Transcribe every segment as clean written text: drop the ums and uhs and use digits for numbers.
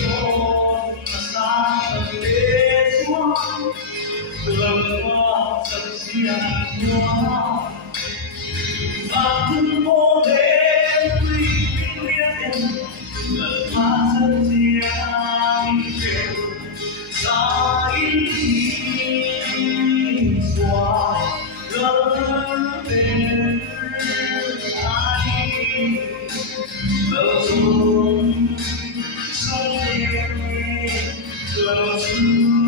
trốn xa tận đế xuống đường hoa sập xiềng hoa và từng vô đêm tuy biết lần hoa sập xiềng xa ít qua lớn lên ai lỡ xuống sông đêm lỡ xuống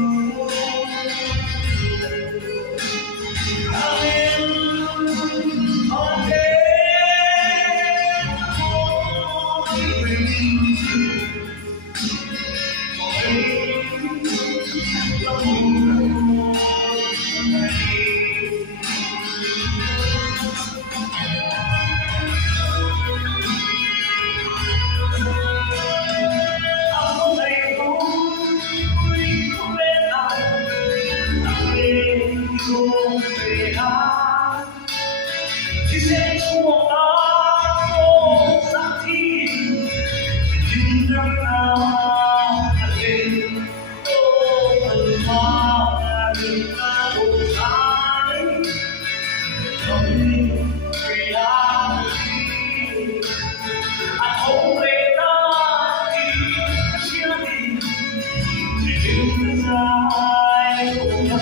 Chỉ sẽ chuộc nó vô sắc thi nhưng năm nào lên ô thần hoa đừng ta một thái không vì ai không về ta thì chia đi chỉ đứng dài cùng nhau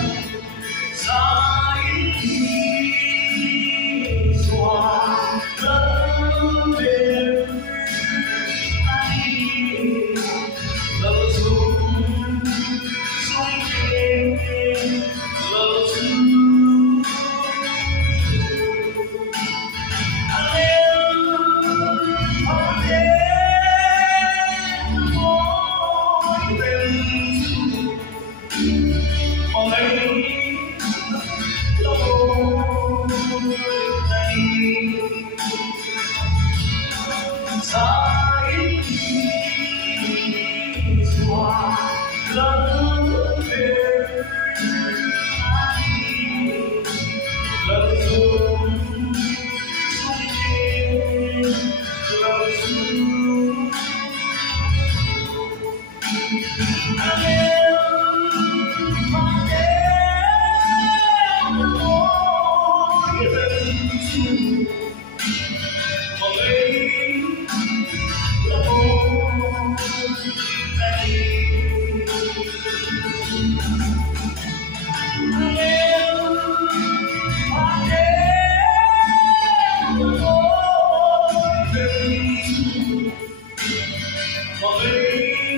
Hãy